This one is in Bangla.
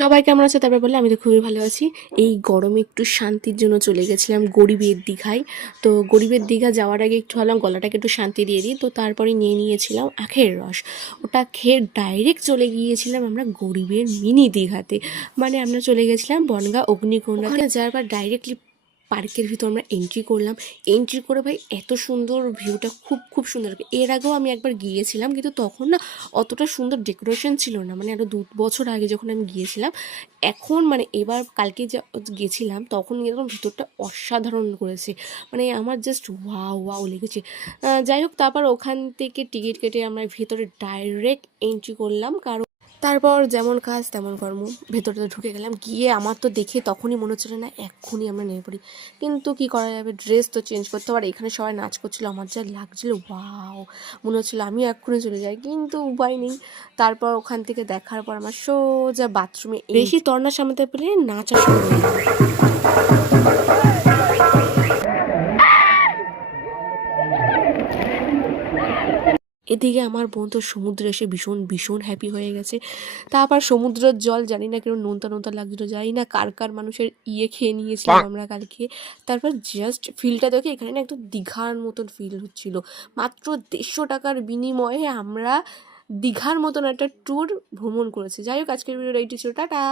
সবাই কেমন আছে তারপর বলে আমি তো খুবই ভালো আছি। এই গরমে একটু শান্তির জন্য চলে গেছিলাম গরিবের দীঘায়। তো গরিবের দীঘা যাওয়ার আগে একটু ভাবলাম গলাটাকে একটু শান্তি দিয়ে দিই, তো তারপরে নিয়েছিলাম আখের রস। ওটা খেয়ে ডাইরেক্ট চলে গিয়েছিলাম আমরা গরিবের মিনি দীঘাতে। মানে আমরা চলে গেছিলাম বনগাঁ অগ্নিকুণ্ডতে। যাওয়ার পর ডাইরেক্টলি পার্কের ভিতর আমরা এন্ট্রি করলাম। এন্ট্রি করে ভাই এত সুন্দর ভিউটা, খুব খুব সুন্দর। এর আগেও আমি একবার গিয়েছিলাম, কিন্তু তখন না অতটা সুন্দর ডেকোরেশন ছিল না, মানে আরও 2 বছর আগে যখন আমি গিয়েছিলাম। এখন মানে এবার কালকে যা গেছিলাম তখন এরকম ভিতরটা অসাধারণ করেছে, মানে আমার জাস্ট ওয়াও ওয়াও লেগেছে। যাই হোক, তারপর ওখান থেকে টিকিট কেটে আমরা ভেতরে ডাইরেক্ট এন্ট্রি করলাম। কারণ তারপর যেমন কাজ তেমন কর্ম, ভেতরে ঢুকে গেলাম। গিয়ে আমার তো দেখে তখনই মনে হচ্ছিলো না এক্ষুনি আমরা নেমে পড়ি, কিন্তু কি করা যাবে, ড্রেস তো চেঞ্জ করতে পারে। এখানে সবাই নাচ করছিল, আমার যা লাগছিলো ওয়াও, মনে হচ্ছিলো আমি এক্ষুনি চলে যাই, কিন্তু উপায় নেই। তারপর ওখান থেকে দেখার পর আমার সোজা বাথরুমে বেশি তর্না সামলাতে পেরে নাচা শুরু হয়ে গেল। এদিকে আমার বোন তো সমুদ্রে এসে ভীষণ ভীষণ হ্যাপি হয়ে গেছে। তারপর সমুদ্রের জল জানি না কেন নোনতা নোনতা লাগছিলো, জানি না কার কার মানুষের খেয়ে নিয়েছিলাম আমরা কালকে। তারপর জাস্ট ফিলটা দেখে এখানে না একটু দীঘার মতন ফিল হচ্ছিল। মাত্র 150 টাকার বিনিময়ে আমরা দীঘার মতন একটা ট্যুর ভ্রমণ করেছি। যাই হোক, আজকের ভিডিওটা এইটি ছিল, টাটা।